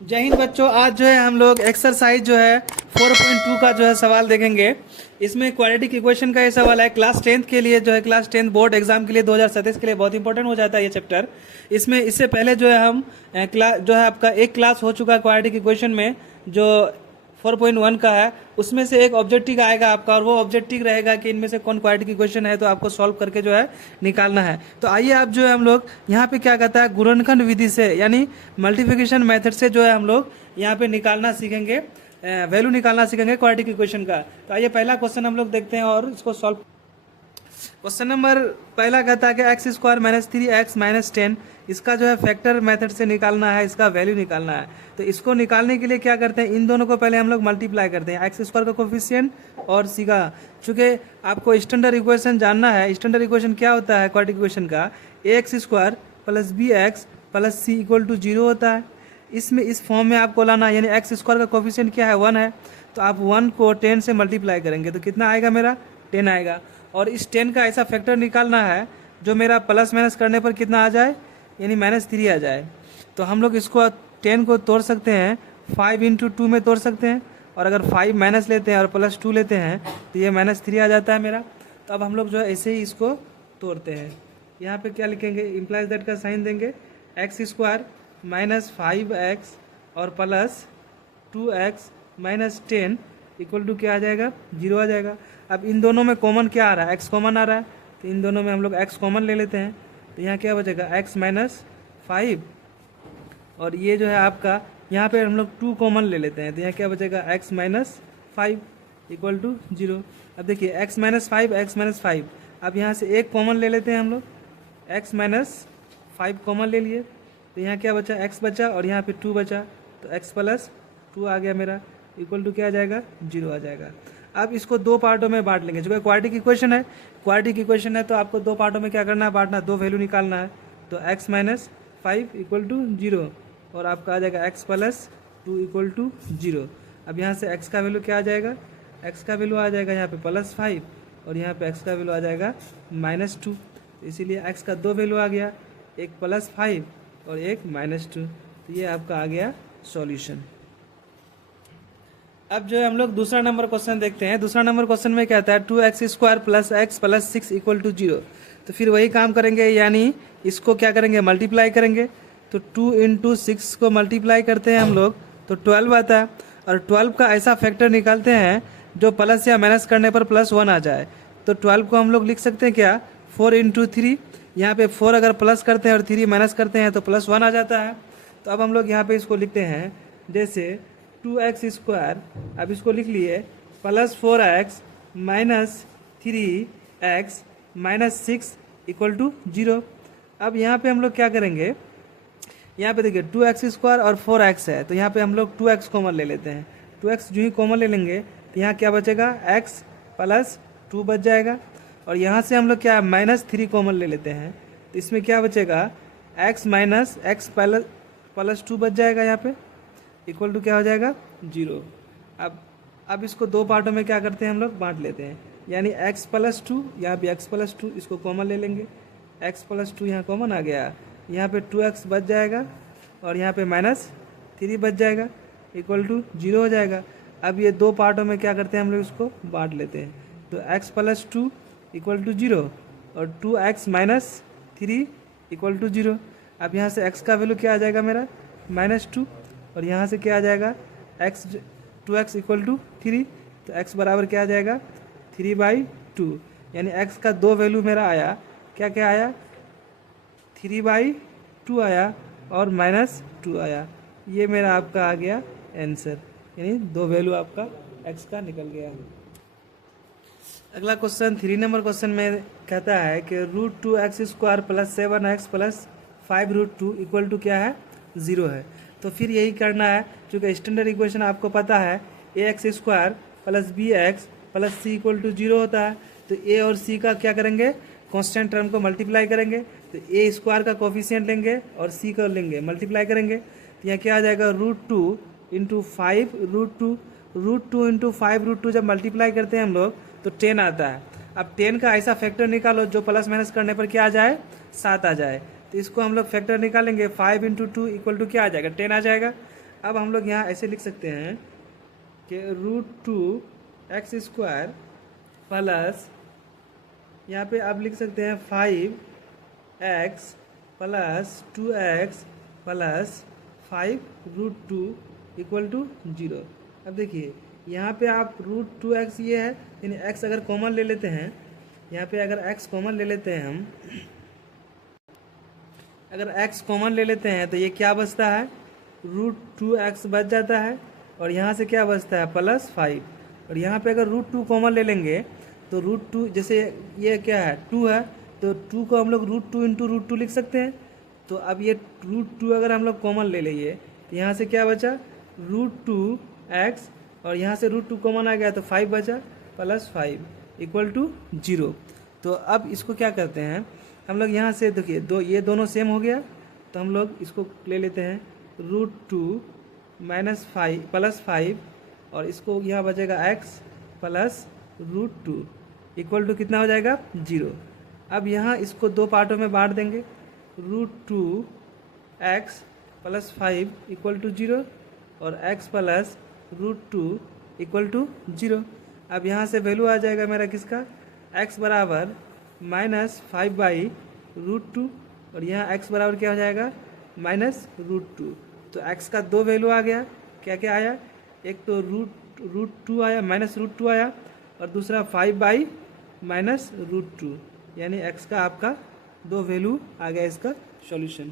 जय हिंद बच्चों। आज जो है हम लोग एक्सरसाइज जो है 4.2 का जो है सवाल देखेंगे। इसमें क्वाड्रेटिक इक्वेशन का ये सवाल है। क्लास 10th के लिए जो है क्लास 10th बोर्ड एग्जाम के लिए 2027 के लिए बहुत इंपॉर्टेंट हो जाता है ये चैप्टर। इसमें इससे पहले जो है हम क्लास जो है आपका एक क्लास हो चुका है क्वाड्रेटिक इक्वेशन में जो 4.1 का है, उसमें से एक ऑब्जेक्टिव आएगा आपका और वो ऑब्जेक्टिव रहेगा कि इनमें से कौन क्वाड्रेटिक इक्वेशन है, तो आपको सॉल्व करके जो है निकालना है। तो आइए आप जो है हम लोग यहाँ पे क्या कहता है गुणनखंड विधि से यानी मल्टीप्लिकेशन मेथड से जो है हम लोग यहाँ पे निकालना सीखेंगे, वैल्यू निकालना सीखेंगे क्वाड्रेटिक इक्वेशन का। तो आइए पहला क्वेश्चन हम लोग देखते हैं और इसको सॉल्व। क्वेश्चन नंबर पहला कहता है कि x square minus 3x minus 10, इसका जो है फैक्टर मेथड से निकालना है, इसका वैल्यू निकालना है। तो इसको निकालने के लिए क्या करते हैं, इन दोनों को पहले हम लोग मल्टीप्लाई करते हैं, एक्स स्क्वायर का कोफिशिएंट और सी का। चूंकि आपको स्टैंडर्ड इक्वेशन जानना है, स्टैंडर्ड इक्वेशन क्या होता है क्वाड्रेटिक इक्वेशन का, a x square plus b x plus c equal to 0 होता है। इसमें इस फॉर्म में आपको लाना है, यानी एक्स स्क्वायर का कोफिशिएंट क्या है 1 है, तो आप 1 को 10 से मल्टीप्लाई करेंगे तो कितना आएगा मेरा 10 आएगा। और इस 10 का ऐसा फैक्टर निकालना है जो मेरा प्लस माइनस करने पर कितना आ जाए, यानी -3 आ जाए। तो हम लोग इसको 10 को तोड़ सकते हैं 5 इंटू 2 में तोड़ सकते हैं, और अगर 5 माइनस लेते हैं और प्लस 2 लेते हैं तो ये -3 आ जाता है मेरा। तो अब हम लोग जो है ऐसे ही इसको तोड़ते हैं। यहाँ पे क्या लिखेंगे, इम्प्लाइज दैट का साइन देंगे, एक्स स्क्वायर माइनस 5x और plus 2x minus 10 equal to क्या आ जाएगा 0 आ जाएगा। अब इन दोनों में कॉमन क्या आ रहा है, x कॉमन आ रहा है, तो इन दोनों में हम लोग x कॉमन ले लेते हैं। तो यहाँ क्या बचेगा x माइनस 5, और ये जो है आपका यहाँ पे हम लोग 2 कॉमन ले लेते हैं, तो यहाँ क्या बचेगा x माइनस 5 इक्वल टू 0। अब देखिए x माइनस 5 x माइनस 5, अब यहाँ से एक कॉमन ले लेते हैं हम लोग, x माइनस 5 कॉमन ले लिए, तो यहाँ क्या बचा x बचा और यहाँ पे 2 बचा, तो x प्लस 2 आ गया मेरा इक्वल टू क्या आ जाएगा 0 आ जाएगा। अब इसको दो पार्टों में बांट लेंगे, जो क्वाड्रेटिक इक्वेशन है, क्वाड्रेटिक इक्वेशन है तो आपको दो पार्टों में क्या करना है, बांटना, दो वैल्यू निकालना है। तो x माइनस 5 इक्वल टू 0 और आपका आ जाएगा x प्लस 2 इक्वल टू 0। अब यहाँ से x का वैल्यू क्या आ जाएगा, x का वैल्यू आ जाएगा यहाँ पे +5 और यहाँ पे x का वैल्यू आ जाएगा -2। इसीलिए x का दो वैल्यू आ गया, एक +5 और एक -2। तो ये आपका आ गया सॉल्यूशन। अब जो है हम लोग दूसरा नंबर क्वेश्चन देखते हैं। दूसरा नंबर क्वेश्चन में क्या आता है, 2x square plus x plus 6 equal to 0। तो फिर वही काम करेंगे, यानी इसको क्या करेंगे मल्टीप्लाई करेंगे। तो 2 इंटू 6 को मल्टीप्लाई करते हैं हम लोग तो 12 आता है, और 12 का ऐसा फैक्टर निकालते हैं जो प्लस या माइनस करने पर +1 आ जाए। तो 12 को हम लोग लिख सकते हैं क्या 4 इंटू 3, यहाँ पे 4 अगर प्लस करते हैं और 3 माइनस करते हैं तो +1 आ जाता है। तो अब हम लोग यहाँ पे इसको लिखते हैं जैसे 2x स्क्वायर, अब इसको लिख लिए plus 4x minus 3x minus 6 equal to 0। अब यहाँ पे हम लोग क्या करेंगे, यहाँ पे देखिए 2x स्क्वायर और 4x है, तो यहाँ पे हम लोग 2x कॉमन ले लेते हैं। 2x जो ही कॉमन ले लेंगे तो यहाँ क्या बचेगा x प्लस 2 बच जाएगा, और यहाँ से हम लोग क्या -3 कॉमन ले लेते हैं, तो इसमें क्या बचेगा x माइनस x प्लस 2 बच जाएगा, यहाँ पे इक्वल टू क्या हो जाएगा 0। अब इसको दो पार्टों में क्या करते हैं हम लोग बांट लेते हैं, यानी x प्लस 2, यहाँ पे x प्लस 2 इसको कॉमन ले लेंगे, x प्लस 2 यहाँ कॉमन आ गया, यहाँ पे 2x बच जाएगा और यहाँ पे -3 बच जाएगा इक्वल टू 0 हो जाएगा। अब ये दो पार्टों में क्या करते हैं हम लोग इसको बांट लेते हैं, तो x प्लस 2 इक्वल टू 0 और 2x माइनस 3 इक्वल टू 0। अब यहाँ से x का वैल्यू क्या आ जाएगा मेरा -2, और यहाँ से क्या आ जाएगा x 2x इक्वल टू 3, तो x बराबर क्या आ जाएगा 3/2, यानी x का दो वैल्यू मेरा आया, क्या क्या आया 3/2 आया और -2 आया। ये मेरा आपका आ गया आंसर, यानी दो वैल्यू आपका x का निकल गया। अगला क्वेश्चन 3 नंबर क्वेश्चन में कहता है कि √2x square plus 7x plus 5√2 equal to क्या है 0 है। तो फिर यही करना है, क्योंकि स्टैंडर्ड इक्वेशन आपको पता है ax square plus bx plus c equal to 0 होता है। तो a और c का क्या करेंगे कांस्टेंट टर्म को मल्टीप्लाई करेंगे, तो a स्क्वायर का कोफिशिएंट लेंगे और c को लेंगे मल्टीप्लाई करेंगे, तो यहाँ क्या आ जाएगा √2 इंटू 5√2, √2 इंटू 5√2 जब मल्टीप्लाई करते हैं हम लोग तो 10 आता है। अब 10 का ऐसा फैक्टर निकालो जो प्लस माइनस करने पर क्या आ जाए 7 आ जाए, तो इसको हम लोग फैक्टर निकालेंगे 5 इंटू 2 इक्वल टू क्या आ जाएगा 10 आ जाएगा। अब हम लोग यहाँ ऐसे लिख सकते हैं कि √2x² प्लस यहाँ पे आप लिख सकते हैं 5x plus 2x plus 5√2 equal to 0। अब देखिए यहाँ पे आप √2x ये है, यानी x अगर कॉमन ले लेते हैं, यहाँ पे अगर x कॉमन ले लेते हैं हम, अगर x कॉमन ले लेते हैं तो ये क्या बचता है, √2x बच जाता है, और यहाँ से क्या बचता है प्लस 5। और यहाँ पे अगर √2 कॉमन ले लेंगे तो √2 जैसे ये क्या है 2 है, तो 2 को हम लोग √2 इंटू √2 लिख सकते हैं। तो अब ये √2 अगर हम लोग कॉमन ले लिए तो यहाँ से क्या बचा √2x, और यहाँ से √2 कॉमन आ गया तो 5 बचा प्लस 5 इक्वल टू 0। तो अब इसको क्या करते हैं हम लोग, यहाँ से देखिए ये दोनों सेम हो गया, तो हम लोग इसको ले लेते हैं √2 माइनस 5 प्लस 5, और इसको यहाँ बचेगा x प्लस √2 इक्वल टू कितना हो जाएगा 0। अब यहाँ इसको दो पार्टों में बांट देंगे, √2x प्लस 5 इक्वल टू 0 और x प्लस √2 इक्वल टू 0। अब यहाँ से वैल्यू आ जाएगा मेरा किसका, x बराबर -5/√2, और यहाँ x बराबर क्या हो जाएगा -√2। तो x का दो वैल्यू आ गया, क्या क्या आया, एक तो √2 आया, -√2 आया, और दूसरा 5/-√2, यानी x का आपका दो वैल्यू आ गया इसका सॉल्यूशन।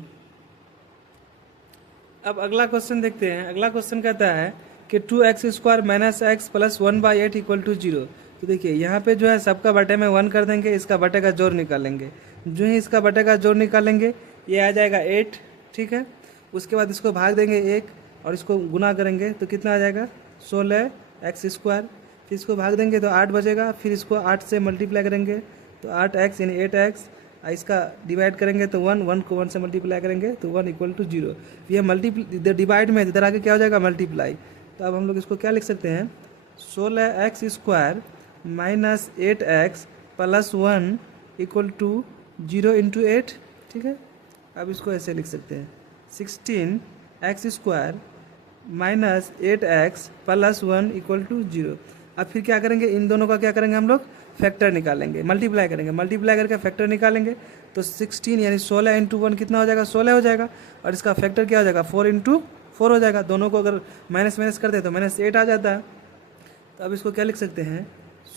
अब अगला क्वेश्चन देखते हैं। अगला क्वेश्चन कहता है कि 2x² - x plus 1/8 equal to 0। तो देखिए यहाँ पे जो है सबका बटे में 1 कर देंगे, इसका बटे का जोड़ निकालेंगे। जो ही इसका बटे का जोड़ निकालेंगे ये आ जाएगा 8, ठीक है। उसके बाद इसको भाग देंगे 1 और इसको गुना करेंगे तो कितना आ जाएगा 16x²। फिर इसको भाग देंगे तो 8 बचेगा, फिर इसको 8 से मल्टीप्लाई करेंगे तो 8x यानी 8x, इसका डिवाइड करेंगे तो 1 को 1 से मल्टीप्लाई करेंगे तो 1 इक्वल टू 0। ये इधर डिवाइड में इधर आके क्या हो जाएगा मल्टीप्लाई। तो अब हम लोग इसको क्या लिख सकते हैं 16x² minus 8x plus 1 equal to 0 into 8, ठीक है। अब इसको ऐसे लिख सकते हैं 16x² minus 8x plus 1 equal to 0। अब फिर क्या करेंगे, इन दोनों का क्या करेंगे हम लोग फैक्टर निकालेंगे, मल्टीप्लाई करेंगे, मल्टीप्लाई करके फैक्टर निकालेंगे तो 16 यानी 16 इंटू 1 कितना हो जाएगा 16 हो जाएगा, और इसका फैक्टर क्या हो जाएगा 4 इंटू 4 हो जाएगा। दोनों को अगर माइनस माइनस करते हैं तो -8 आ जाता है। तो अब इसको क्या लिख सकते हैं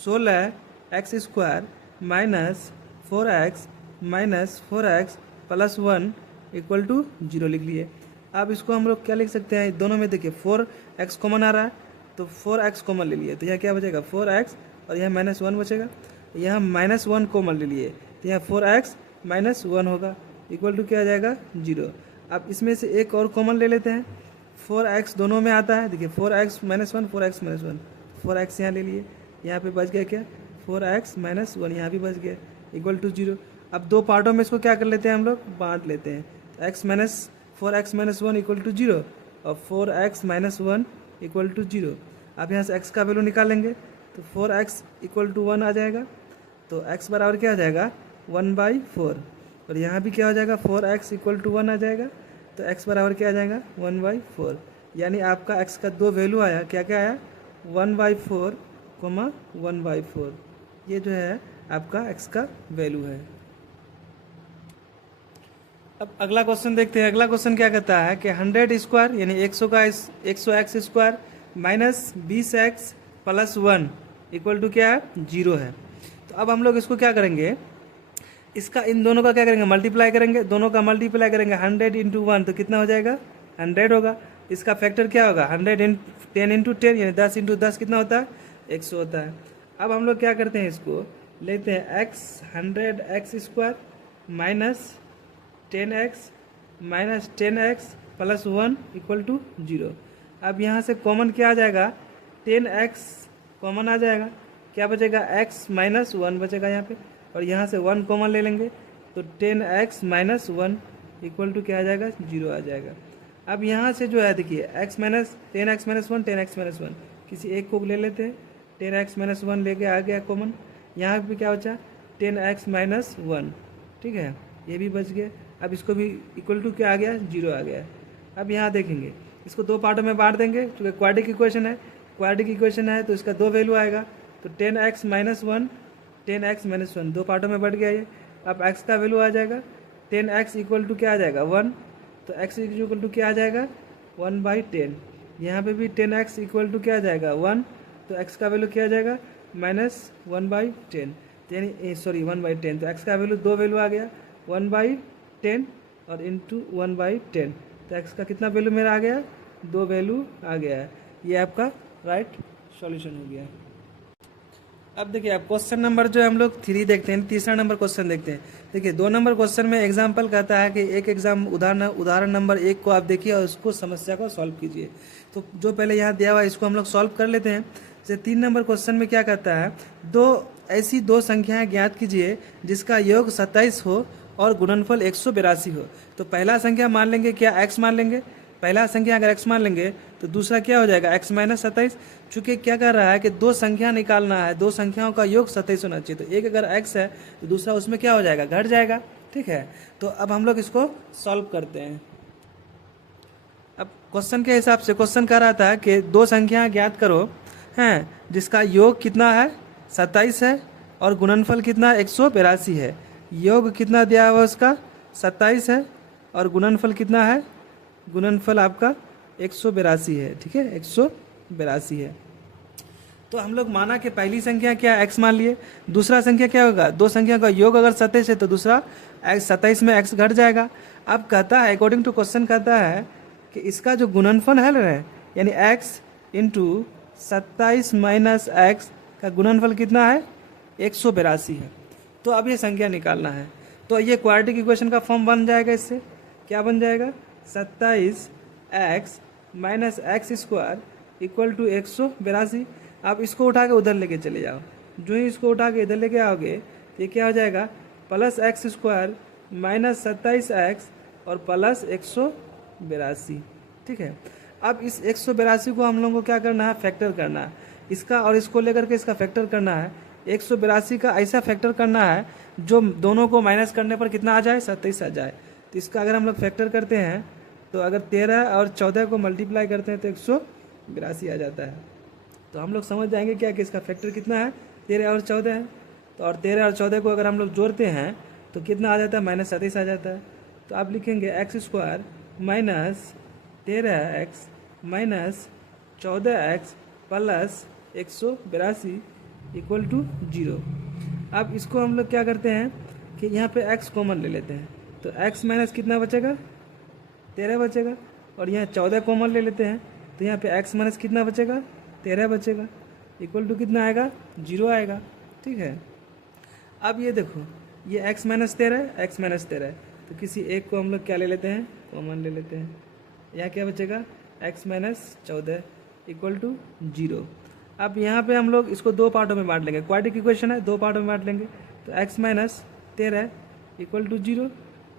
16x² minus 4x plus 1 equal to 0 लिख लिए। अब इसको हम लोग क्या लिख सकते हैं, दोनों में देखिए 4x कॉमन आ रहा है तो 4x कॉमन ले लिए तो यहाँ क्या बचेगा 4x, और यहाँ -1 बचेगा। यहाँ -1 कॉमन ले लिए तो यहाँ 4x -1 होगा इक्वल टू क्या आ जाएगा 0। अब इसमें से एक और कॉमन ले लेते हैं, 4x दोनों में आता है, देखिए 4x -1 4x -1, 4x यहाँ ले लिए, यहाँ पे बच गया क्या 4x -1, यहाँ भी बच गया इक्वल टू 0। अब दो पार्टों में इसको क्या कर लेते हैं हम लोग बांट लेते हैं, तो 4x -1 इक्वल टू 0 और 4x -1 इक्वल टू 0। अब यहाँ से x का वैल्यू निकालेंगे तो 4x इक्वल टू 1 आ जाएगा, तो x बराबर क्या आ जाएगा 1/4, और यहाँ भी क्या हो जाएगा 4x इक्वल टू 1 आ जाएगा, तो x बराबर क्या आ जाएगा 1/4। यानी आपका x का दो वैल्यू आया, क्या क्या आया 1/4, 1/4, ये जो है आपका x का वैल्यू है। अब अगला क्वेश्चन देखते हैं। अगला क्वेश्चन क्या कहता है कि 100² यानी 100x² minus 20x plus 1 equal to क्या है 0 है। तो अब हम लोग इसको क्या करेंगे, इसका इन दोनों का क्या करेंगे मल्टीप्लाई करेंगे, दोनों का मल्टीप्लाई करेंगे 100 इंटू 1 तो कितना हो जाएगा 100 होगा। इसका फैक्टर क्या होगा 10 इंटू 10 यानी 10 इंटू 10 कितना होता है 100 होता है। अब हम लोग क्या करते हैं, इसको लेते हैं 100x² minus 10x plus 1 equal to 0। अब यहाँ से कॉमन क्या आ जाएगा 10x कॉमन आ जाएगा, क्या बचेगा x -1 बचेगा यहाँ पे, और यहाँ से 1 कॉमन ले लेंगे तो 10x -1 इक्वल टू क्या आ जाएगा 0 आ जाएगा। अब यहाँ से जो है देखिए 10x -1 किसी एक को ले लेते हैं, 10x -1 लेके आ गया कॉमन, यहाँ पे क्या बचा 10x -1, ठीक है, ये भी बच गया। अब इसको भी इक्वल टू क्या आ गया 0 आ गया। अब यहाँ देखेंगे इसको दो पार्टों में बांट देंगे, क्योंकि क्वाड्रेटिक इक्वेशन है तो इसका दो वैल्यू आएगा। तो 10x minus one, 10x minus one दो पार्टों में बढ़ गया ये। अब x का वैल्यू आ जाएगा 10x इक्वल टू क्या आ जाएगा 1, तो x इक्वल टू क्या आ जाएगा 1/10। यहाँ पे भी 10x इक्वल टू क्या आ जाएगा 1, तो x का वैल्यू क्या आ जाएगा -1/10, यानी सॉरी 1/10। तो x का वैल्यू दो वैल्यू आ गया 1/10 और इंटू 1/10, तो x का कितना वैल्यू मेरा आ गया, दो वैल्यू आ गया है। ये आपका राइट सॉल्यूशन हो गया। अब देखिए आप क्वेश्चन नंबर जो है हम लोग 3 देखते हैं, तीसरा नंबर क्वेश्चन देखते हैं। देखिए 2 नंबर क्वेश्चन में एग्जाम्पल कहता है कि एक एग्जाम उदाहरण नंबर 1 को आप देखिए और उसको समस्या को सॉल्व कीजिए। तो जो पहले यहाँ दिया हुआ है इसको हम लोग सॉल्व कर लेते हैं। जैसे 3 नंबर क्वेश्चन में क्या कहता है, ऐसी दो संख्याएं ज्ञात कीजिए जिसका योग 27 हो और गुणनफल 182 हो। तो पहला संख्या मान लेंगे क्या, x मान लेंगे। पहला संख्या अगर x मान लेंगे तो दूसरा क्या हो जाएगा x माइनस 27। चूंकि क्या कर रहा है कि दो संख्या निकालना है, दो संख्याओं का योग 27 होना चाहिए। तो एक अगर x है तो दूसरा उसमें क्या हो जाएगा, घट जाएगा। ठीक है, तो अब हम लोग इसको सॉल्व करते हैं। अब क्वेश्चन के हिसाब से क्वेश्चन कह रहा था कि दो संख्या ज्ञात करो हैं जिसका योग कितना है 27 है और गुणनफल कितना 182 है। योग कितना दिया हुआ उसका 27 है और गुणनफल कितना है, गुणनफल आपका 182 है। ठीक है, 182 है। तो हम लोग माना कि पहली संख्या क्या x मान लिए, दूसरा संख्या क्या होगा, दो संख्या का योग अगर 27 है तो दूसरा 27 में x घट जाएगा। अब कहता है अकॉर्डिंग टू क्वेश्चन कहता है कि इसका जो गुणनफल है ना, यानी x इंटू 27 माइनस x का गुणनफल कितना है 182 है। तो अब ये संख्या निकालना है। तो ये क्वाड्रेटिक इक्वेशन का फॉर्म बन जाएगा। इससे क्या बन जाएगा, 27x minus x square equal to 182। आप इसको उठा के उधर लेके चले जाओ। जो ही इसको उठा के इधर लेके आओगे तो ये क्या हो जाएगा, plus x square minus 27x और प्लस 182। ठीक है, अब इस 182 को हम लोगों को क्या करना है, फैक्टर करना है। इसका और इसको लेकर के इसका फैक्टर करना है। 182 का ऐसा फैक्टर करना है जो दोनों को माइनस करने पर कितना आ जाए, 27 आ जाए। तो इसका अगर हम लोग फैक्टर करते हैं तो अगर 13 और 14 को मल्टीप्लाई करते हैं तो 182 आ जाता है। तो हम लोग समझ जाएंगे क्या कि इसका फैक्टर कितना है, 13 और 14 है। तो और 13 और 14 को अगर हम लोग जोड़ते हैं तो कितना आ जाता है, -27 आ जाता है। तो आप लिखेंगे x square minus 13x minus 14x plus 182 equal to 0। अब इसको हम लोग क्या करते हैं कि यहाँ पे x कॉमन ले लेते हैं। तो x माइनस कितना बचेगा, 13 बचेगा। और यहाँ 14 कॉमन ले लेते हैं तो यहाँ पे x माइनस कितना बचेगा, 13 बचेगा। इक्वल टू कितना आएगा, 0 आएगा। ठीक है, अब ये देखो ये x माइनस 13 तो किसी एक को हम लोग क्या ले लेते हैं, कॉमन ले लेते हैं। यहाँ क्या बचेगा, x माइनस 14 इक्वल टू 0। अब यहाँ पे हम लोग इसको दो पार्टों में बांट लेंगे। क्वाड्रेटिक इक्वेशन है, दो पार्टों में बांट लेंगे। तो x माइनस 13 इक्वल टू 0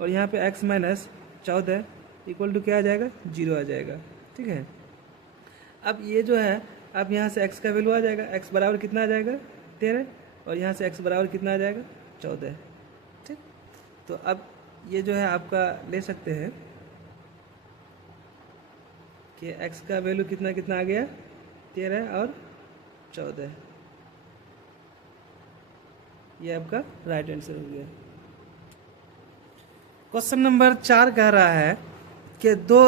और यहाँ पे x माइनस 14 इक्वल टू क्या आ जाएगा, 0 आ जाएगा। ठीक है, अब ये जो है अब यहाँ से x का वैल्यू आ जाएगा। x बराबर कितना आ जाएगा, 13 और यहाँ से x बराबर कितना आ जाएगा, 14। ठीक, तो अब ये जो है आपका ले सकते हैं कि x का वैल्यू कितना कितना आ गया, 13 और 14। ये आपका राइट आंसर हो गया। क्वेश्चन नंबर 4 कह रहा है कि दो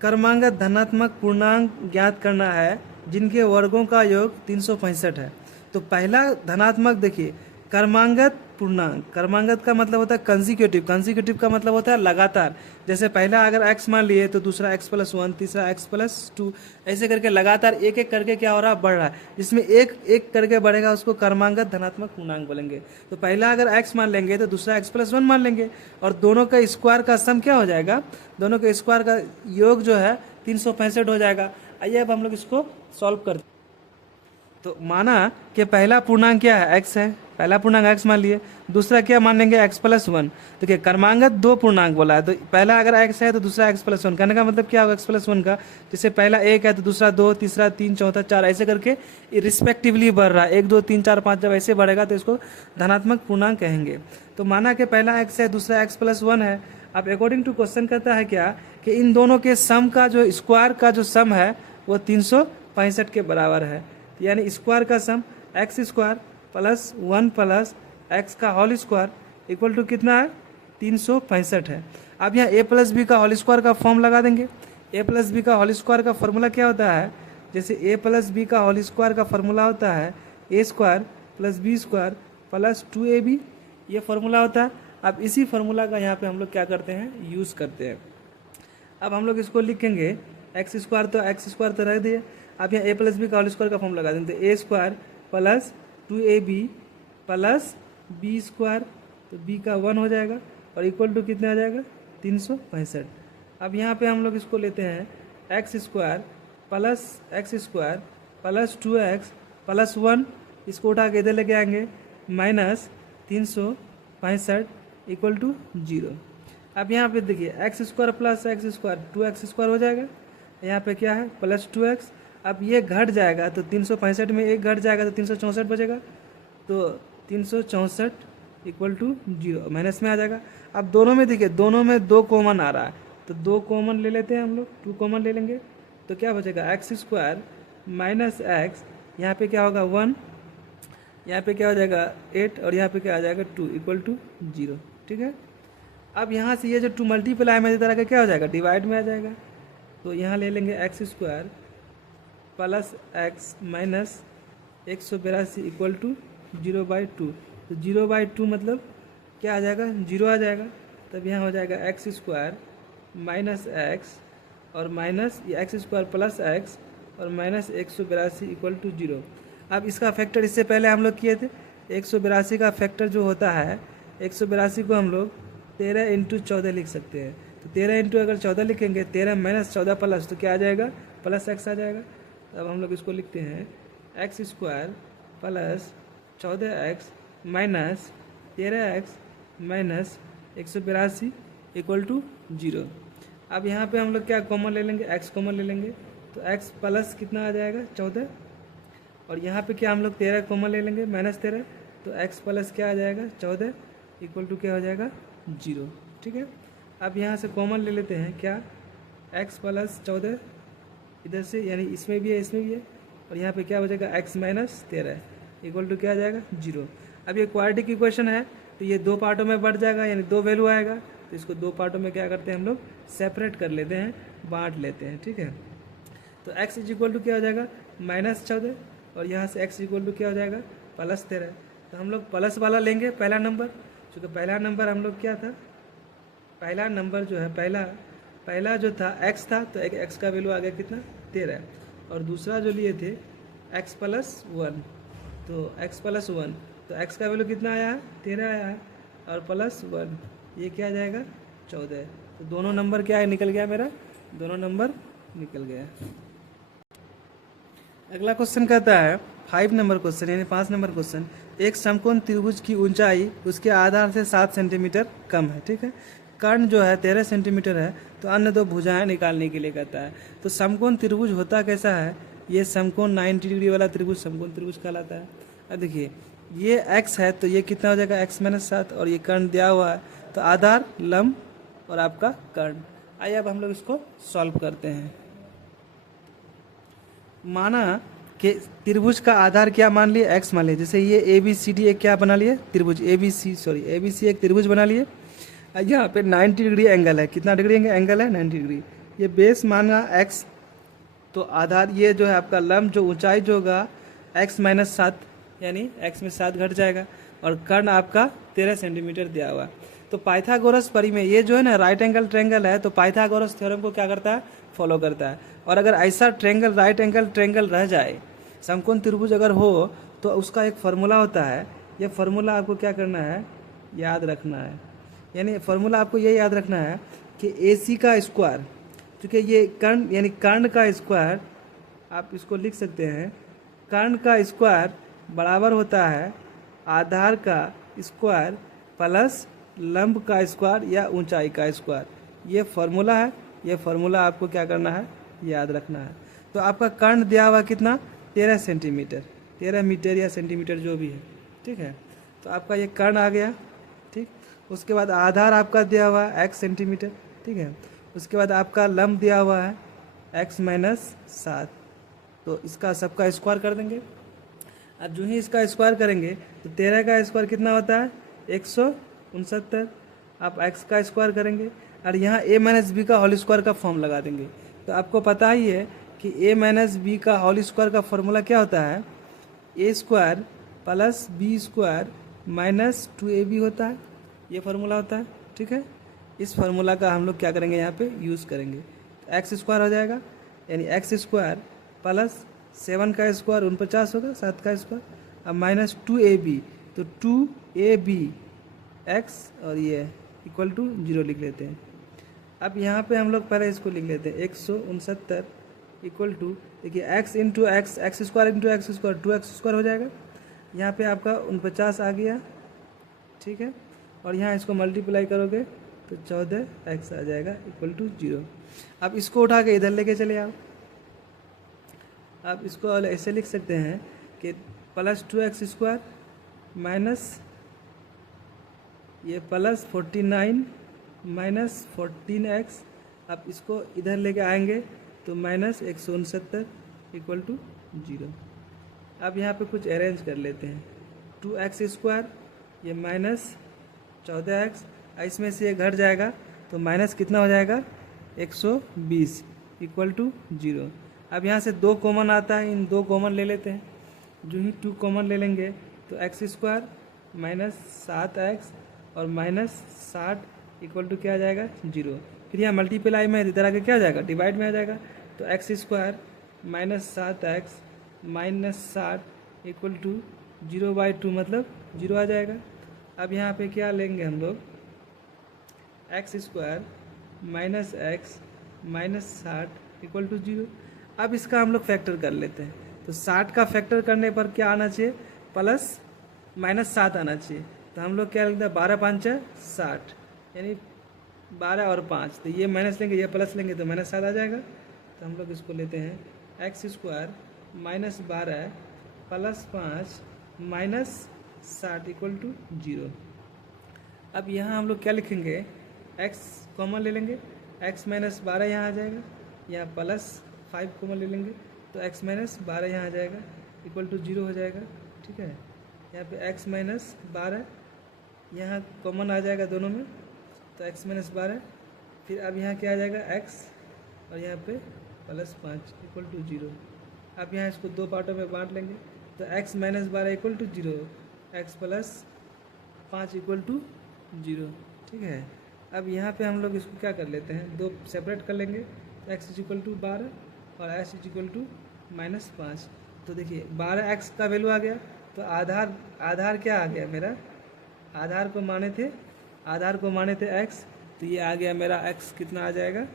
क्रमांगत धनात्मक पूर्णांक ज्ञात करना है जिनके वर्गों का योग 365 है। तो पहला धनात्मक देखिए, क्रमांगत पूर्णांक, क्रमांगत का मतलब होता है कंसेक्यूटिव, कंसेक्यूटिव का मतलब होता है लगातार। जैसे पहला अगर x मान लिए तो दूसरा x+1, तीसरा x+2, ऐसे करके लगातार एक एक करके क्या हो रहा है, बढ़ रहा है। जिसमें एक एक करके बढ़ेगा उसको क्रमांगत धनात्मक पूर्णांक बोलेंगे। तो पहला अगर x मान लेंगे तो दूसरा x+1 मान लेंगे और दोनों का स्क्वायर का सम क्या हो जाएगा, दोनों के स्क्वायर का योग जो है 365 हो जाएगा। आइए अब हम लोग इसको सॉल्व करते हैं। तो माना कि पहला पूर्णांक क्या है, x है, पहला पूर्णांक x मान लिए। दूसरा क्या मान लेंगे, x+1। देखिए क्रमांगत दो पूर्णांक बोला है, तो पहला अगर x है तो दूसरा x+1। कहने का मतलब क्या होगा, x+1 का जैसे पहला 1 है तो दूसरा 2, तीसरा 3, चौथा 4, ऐसे करके रिस्पेक्टिवली बढ़ रहा है। 1, 2, 3, 4, 5 जब ऐसे बढ़ेगा तो इसको धनात्मक पूर्णांक कहेंगे। तो माना कि पहला x है, दूसरा x+1 है। अब अकॉर्डिंग टू क्वेश्चन कहता है क्या कि इन दोनों के सम का जो स्क्वायर का जो सम है वो 365 के बराबर है। यानी स्क्वायर का sum x square plus 1 plus x का होल स्क्वायर इक्वल टू कितना है 365 है। अब यहाँ ए प्लस बी का होल स्क्वायर का फॉर्म लगा देंगे। ए प्लस बी का होल स्क्वायर का फॉर्मूला क्या होता है, जैसे ए प्लस बी का होल स्क्वायर का फॉर्मूला होता है a square plus b square plus 2ab, ये फार्मूला होता है। अब इसी फार्मूला का यहाँ पे हम लोग क्या करते हैं, यूज़ करते हैं। अब हम लोग इसको लिखेंगे एक्स स्क्वायर तो रख दिए। अब यहाँ ए प्लस बी का होल स्क्वायर का फॉर्म लगा देंगे, a square plus 2ab plus b square, तो बी का 1 हो जाएगा और इक्वल टू कितना आ जाएगा 365। अब यहाँ पे हम लोग इसको लेते हैं x square plus 2x plus 1, इसको उठा के इधर लेके आएंगे माइनस 365 इक्वल टू 0। अब यहाँ पे देखिए x square plus x square 2x square हो जाएगा, यहाँ पे क्या है प्लस 2x। अब ये घट जाएगा तो 365 में एक घट जाएगा तो 364 बचेगा, तो 364 इक्वल टू 0 माइनस में आ जाएगा। अब दोनों में देखिए दोनों में 2 कॉमन आ रहा है, तो 2 कॉमन ले लेते हैं हम लोग, 2 कॉमन ले लेंगे तो क्या बचेगा एक्स स्क्वायर माइनस एक्स, यहाँ पे क्या होगा 1, यहाँ पे क्या हो जाएगा 8 और यहाँ पे क्या आ जाएगा 2 इक्वल टू 0। ठीक है। अब यहाँ से ये जो 2 मल्टीप्लाई में इस तरह का क्या हो जाएगा डिवाइड में आ जाएगा, तो यहाँ ले लेंगे x square plus x minus 182 equal to 0/2, तो 0/2 मतलब क्या आ जाएगा 0 आ जाएगा। तब यहाँ हो जाएगा एक्स स्क्वायर माइनस एक्स और minus x square plus x और माइनस 182 इक्वल टू 0। अब इसका फैक्टर इससे पहले हम लोग किए थे, 182 का फैक्टर जो होता है 182 को हम लोग 13 इंटू 14 लिख सकते हैं। तो 13 इंटू अगर 14 लिखेंगे 13 माइनस 14 प्लस तो क्या आ जाएगा प्लस एक्स आ जाएगा। अब हम लोग इसको लिखते हैं x square plus 14x minus 13x minus 182 equal to 0। अब यहाँ पे हम लोग क्या कॉमन ले लेंगे, x कॉमन ले लेंगे, तो x प्लस कितना आ जाएगा 14 और यहाँ पे क्या हम लोग 13 कॉमन ले लेंगे माइनस 13, तो x प्लस क्या आ जाएगा 14 इक्वल टू क्या हो जाएगा 0। ठीक है। अब यहाँ से कॉमन ले लेते हैं क्या x प्लस 14 इधर से, यानी इसमें भी है इसमें भी है, और यहाँ पे क्या हो जाएगा x माइनस 13 इक्वल टू क्या आ जाएगा 0। अब ये क्वाड्रेटिक इक्वेशन है तो ये 2 पार्टों में बढ़ जाएगा, यानी 2 वैल्यू आएगा, तो इसको 2 पार्टों में क्या करते हैं हम लोग सेपरेट कर लेते हैं, बांट लेते हैं। ठीक है। तो x इज इक्वल टू क्या हो जाएगा माइनस 14 और यहाँ से x इक्वल टू क्या हो जाएगा प्लस 13। तो हम लोग प्लस वाला लेंगे पहला नंबर, क्योंकि पहला नंबर हम लोग क्या था, पहला नंबर जो है पहला जो था x था, तो एक x का वैल्यू आ गया कितना 13, और दूसरा जो लिए थे x प्लस 1, तो x प्लस 1, तो x का वैल्यू कितना आया है 13 आया है, और प्लस 1 ये क्या आ जाएगा 14। तो दोनों नंबर क्या है निकल गया मेरा, दोनों नंबर निकल गया। अगला क्वेश्चन कहता है 5 नंबर क्वेश्चन यानी 5 नंबर क्वेश्चन, एक समकोण त्रिभुज की ऊंचाई उसके आधार से 7 सेंटीमीटर कम है। ठीक है। कर्ण जो है 13 सेंटीमीटर है, तो अन्य 2 भुजाएं निकालने के लिए कहता है। तो समकोण त्रिभुज होता कैसा है, ये समकोण 90 डिग्री वाला त्रिभुज समकोण त्रिभुज कहलाता है। अब देखिए ये x है तो ये कितना हो जाएगा x माइनस 7, और ये कर्ण दिया हुआ है तो आधार लंब और आपका कर्ण। आइए अब हम लोग इसको सॉल्व करते हैं। माना कि त्रिभुज का आधार क्या मान लिए x मान लिए, जैसे ये ABCD एक क्या बना लिए त्रिभुज ABC एक त्रिभुज बना लिए। यहाँ पे 90 डिग्री एंगल है, कितना डिग्री एंगल है 90 डिग्री। ये बेस माना x, तो आधार ये जो है आपका लंब जो ऊंचाई जो होगा x माइनस 7 यानी x में 7 घट जाएगा, और कर्ण आपका 13 सेंटीमीटर दिया हुआ। तो पाइथागोरस परिमेय ये जो है ना राइट एंगल ट्रेंगल है, तो पाइथागोरस थ्योरम को क्या करता है फॉलो करता है। और अगर ऐसा ट्रेंगल राइट एंगल ट्रेंगल रह जाए, समकोण त्रिभुज अगर हो, तो उसका एक फार्मूला होता है। ये फार्मूला आपको क्या करना है याद रखना है, यानी फार्मूला आपको ये याद रखना है कि AC का स्क्वायर, क्योंकि ये कर्ण यानी कर्ण का स्क्वायर आप इसको लिख सकते हैं, कर्ण का स्क्वायर बराबर होता है आधार का स्क्वायर प्लस लंब का स्क्वायर या ऊंचाई का स्क्वायर। ये फार्मूला है, ये फार्मूला आपको क्या करना है याद रखना है। तो आपका कर्ण दिया हुआ कितना 13 सेंटीमीटर, 13 मीटर या सेंटीमीटर जो भी है। ठीक है। तो आपका ये कर्ण आ गया। ठीक। उसके बाद आधार आपका दिया हुआ है x सेंटीमीटर, ठीक है। उसके बाद आपका लंब दिया हुआ है x माइनस 7, तो इसका सबका स्क्वायर कर देंगे। अब जो ही इसका स्क्वायर करेंगे तो 13 का स्क्वायर कितना होता है 169। आप x का स्क्वायर करेंगे और यहाँ a माइनस बी का होल स्क्वायर का फॉर्म लगा देंगे। तो आपको पता ही है कि a माइनस बी का होल स्क्वायर का फॉर्मूला क्या होता है, a square plus b square minus 2ab होता है, ये फार्मूला होता है, ठीक है। इस फार्मूला का हम लोग क्या करेंगे यहाँ पे यूज़ करेंगे, तो एक्स स्क्वायर हो जाएगा, यानी एक्स स्क्वायर प्लस 7 का स्क्वायर 49 होगा, 7 का स्क्वायर, अब माइनस 2ab, तो 2ab एक्स और ये इक्वल टू 0 लिख लेते हैं। अब यहाँ पे हम लोग पहले इसको लिख लेते हैं 169 इक्वल टू, देखिए x into x, x square into x square 2x square हो जाएगा। यहाँ पे आपका 49 आ गया, ठीक है, और यहाँ इसको मल्टीप्लाई करोगे तो 14x आ जाएगा इक्वल टू 0। अब इसको उठा के इधर लेके चले आओ। आप इसको ऐसे लिख सकते हैं कि प्लस 2x स्क्वायर माइनस ये प्लस 49 माइनस 14x, आप इसको इधर लेके आएंगे तो माइनस 169 इक्वल टू 0। अब यहाँ पे कुछ अरेंज कर लेते हैं, 2x स्क्वायर ये माइनस 14x, इसमें से ये घट जाएगा तो माइनस कितना हो जाएगा 120 इक्वल टू 0। अब यहाँ से 2 कॉमन आता है, इन 2 कॉमन ले लेते हैं। जो ही 2 कॉमन ले लेंगे तो एक्स स्क्वायर माइनस 7x और माइनस 60 इक्वल टू क्या आ जाएगा 0। फिर यहाँ मल्टीप्लाई में इधर आके क्या आ जाएगा डिवाइड में आ जाएगा, तो x square minus 7x minus 60 equal to 0/2 मतलब 0 आ जाएगा। अब यहाँ पे क्या लेंगे हम लोग, x square minus x minus 60 equal to 0। अब इसका हम लोग फैक्टर कर लेते हैं, तो 60 का फैक्टर करने पर क्या आना चाहिए, प्लस माइनस 7 आना चाहिए। तो हम लोग क्या लिखते हैं 12 5 60, यानी 12 और 5, तो ये माइनस लेंगे ये प्लस लेंगे तो माइनस 7 आ जाएगा। तो हम लोग इसको लेते हैं x square minus 12 plus 5 minus 60 equal to 0। अब यहाँ हम लोग क्या लिखेंगे, x कॉमन ले लेंगे, x माइनस 12 यहाँ आ जाएगा, यहाँ प्लस 5 कॉमन ले लेंगे तो x माइनस 12 यहाँ आ जाएगा इक्वल टू 0 हो जाएगा, ठीक है। यहाँ पे x माइनस 12 यहाँ कॉमन आ जाएगा दोनों में, तो x माइनस 12, फिर अब यहाँ क्या आ जाएगा x और यहाँ पे प्लस 5 इक्वल टू 0। अब यहाँ इसको 2 पार्टों में बांट लेंगे, तो x minus 12 equal to 0, x plus 5 equal to 0, ठीक है। अब यहाँ पे हम लोग इसको क्या कर लेते हैं, 2 सेपरेट कर लेंगे, तो x इक्वल टू 12 और s इक्वल टू माइनस 5। तो देखिए 12x का वैल्यू आ गया, तो आधार क्या आ गया मेरा, आधार को माने थे x, तो ये आ गया मेरा x कितना आ जाएगा,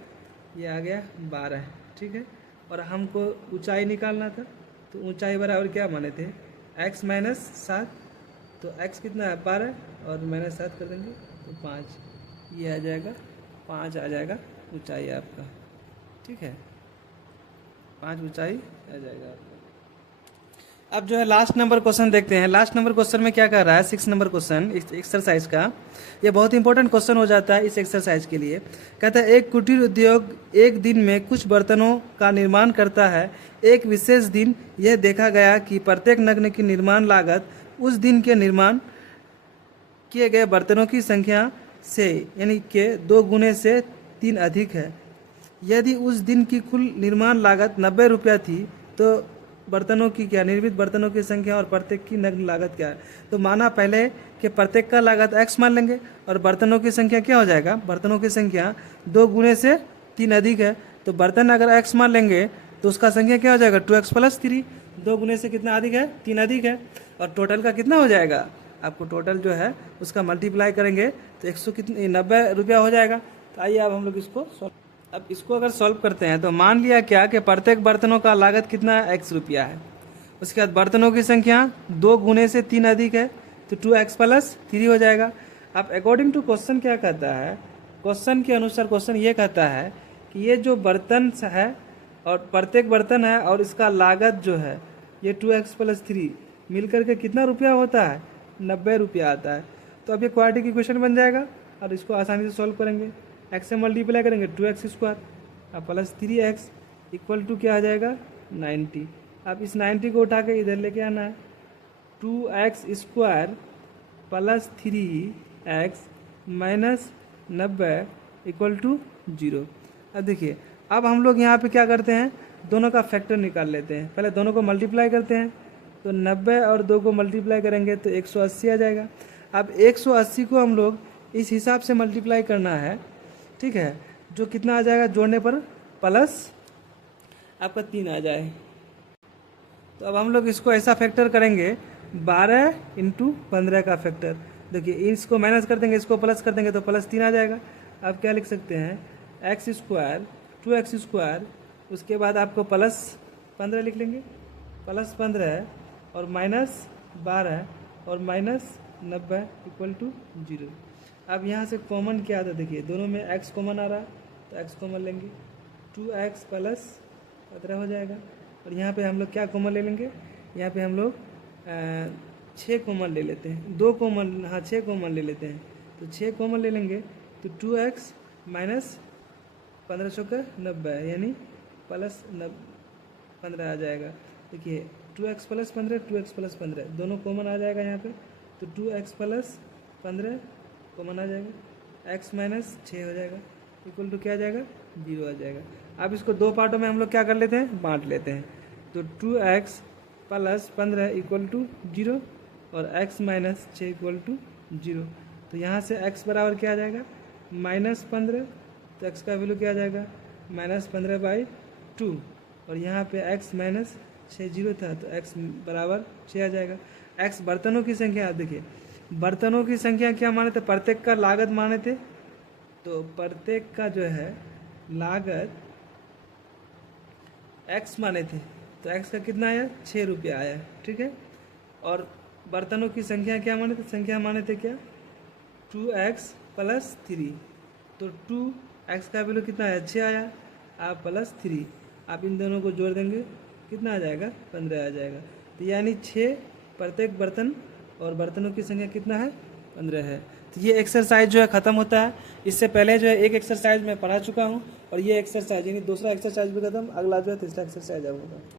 ये आ गया 12, ठीक है। और हमको ऊंचाई निकालना था, तो ऊंचाई बराबर क्या माने थे x माइनस 7, तो x कितना है 12 और माइनस 7 कर देंगे तो 5, ये आ जाएगा 5 आ जाएगा ऊंचाई आपका, ठीक है, 5 ऊंचाई आ जाएगा आपका। अब जो है लास्ट नंबर क्वेश्चन देखते हैं। लास्ट नंबर क्वेश्चन में क्या कर रहा है, 6 नंबर क्वेश्चन एक्सरसाइज का, ये बहुत इंपॉर्टेंट क्वेश्चन हो जाता है इस एक्सरसाइज के लिए। कहता है एक कुटीर उद्योग एक दिन में कुछ बर्तनों का निर्माण करता है। एक विशेष दिन यह देखा गया कि प्रत्येक नग की निर्माण लागत उस दिन के निर्माण किए गए बर्तनों की संख्या से यानी के 2 गुने से 3 अधिक है। यदि उस दिन की कुल निर्माण लागत 90 रुपया थी तो बर्तनों की क्या, निर्मित बर्तनों की संख्या और प्रत्येक की नग्न लागत क्या है। तो माना पहले कि प्रत्येक का लागत x मान लेंगे और बर्तनों की संख्या क्या हो जाएगा, बर्तनों की संख्या 2 गुने से 3 अधिक है। तो बर्तन अगर x मान लेंगे तो उसका संख्या क्या हो जाएगा 2x प्लस 3, 2 गुने से कितना अधिक है 3 अधिक है, और टोटल का कितना हो जाएगा, आपको टोटल जो है उसका मल्टीप्लाई करेंगे तो 190 रुपया हो जाएगा। तो आइए अब हम लोग इसको अब इसको अगर सॉल्व करते हैं तो मान लिया क्या कि प्रत्येक बर्तनों का लागत कितना है x रुपया है। उसके बाद बर्तनों की संख्या 2 गुने से 3 अधिक है तो 2x प्लस 3 हो जाएगा। अब अकॉर्डिंग टू क्वेश्चन क्या कहता है, क्वेश्चन के अनुसार क्वेश्चन ये कहता है कि ये जो बर्तन है और प्रत्येक बर्तन है और इसका लागत जो है ये 2x प्लस 3 मिल करके कितना रुपया होता है 90 रुपया आता है। तो अब ये क्वाड्रेटिक इक्वेशन बन जाएगा और इसको आसानी से सॉल्व करेंगे। x से मल्टीप्लाई करेंगे 2x² अब प्लस 3x इक्वल टू क्या आ जाएगा 90। अब इस 90 को उठा के इधर लेके आना है 2x² plus 3x minus 90 equal to 0। अब देखिए अब हम लोग यहाँ पे क्या करते हैं, दोनों का फैक्टर निकाल लेते हैं। पहले दोनों को मल्टीप्लाई करते हैं तो 90 और 2 को मल्टीप्लाई करेंगे तो 180 आ जाएगा। अब 180 को हम लोग इस हिसाब से मल्टीप्लाई करना है, ठीक है, जो कितना आ जाएगा जोड़ने पर प्लस आपका 3 आ जाए। तो अब हम लोग इसको ऐसा फैक्टर करेंगे 12 × 15 का फैक्टर। देखिए इसको माइनस कर देंगे, इसको प्लस कर देंगे तो प्लस 3 आ जाएगा। अब क्या लिख सकते हैं x², 2x², उसके बाद आपको प्लस 15 लिख लेंगे, प्लस 15 और माइनस 12 और माइनस 90 इक्वल टू 0। अब यहाँ से कॉमन क्या आता है, देखिए दोनों में x कॉमन आ रहा है तो x कॉमन लेंगे, 2x प्लस 15 हो जाएगा। और यहाँ पे हम लोग क्या कॉमन ले लेंगे, यहाँ पे हम लोग 6 कॉमन ले लेते हैं, 2 कॉमन, हाँ 6 कॉमन ले लेते हैं तो 6 कॉमन ले लेंगे तो 2x माइनस 1500 का 90 यानी प्लस 15 आ जाएगा। देखिए 2x प्लस 15, 2x प्लस 15 दोनों कॉमन आ जाएगा यहाँ पे तो 2x प्लस 15 कॉमन आ जाएगा, x माइनस 6 हो जाएगा इक्वल टू क्या आ जाएगा 0 आ जाएगा। अब इसको दो पार्टों में हम लोग क्या कर लेते हैं, बांट लेते हैं तो 2x प्लस 15 इक्वल टू 0 और x माइनस 6 इक्वल टू 0। तो यहाँ से x बराबर क्या आ जाएगा -15, तो x का वैल्यू क्या आ जाएगा -15/2 और यहाँ पे x माइनस 6 0 था तो x बराबर 6 आ जाएगा। x बर्तनों की संख्या, आप देखिए बर्तनों की संख्या क्या माने थे, प्रत्येक का लागत माने थे, तो प्रत्येक का जो है लागत x माने थे तो x का कितना आया 6 रुपया आया, ठीक है। और बर्तनों की संख्या क्या माने थे, संख्या माने थे क्या 2x प्लस 3, तो 2x का वैल्यू कितना आया 6 आया, आप प्लस 3 आप इन दोनों को जोड़ देंगे कितना आ जाएगा 15 आ जाएगा। तो यानी 6 प्रत्येक बर्तन और बर्तनों की संख्या कितना है 15 है। तो ये एक्सरसाइज जो है ख़त्म होता है। इससे पहले जो है एक एक्सरसाइज मैं पढ़ा चुका हूँ और ये एक्सरसाइज यानी दूसरा एक्सरसाइज भी खत्म, अगला जो है तीसरा एक्सरसाइज अब होगा।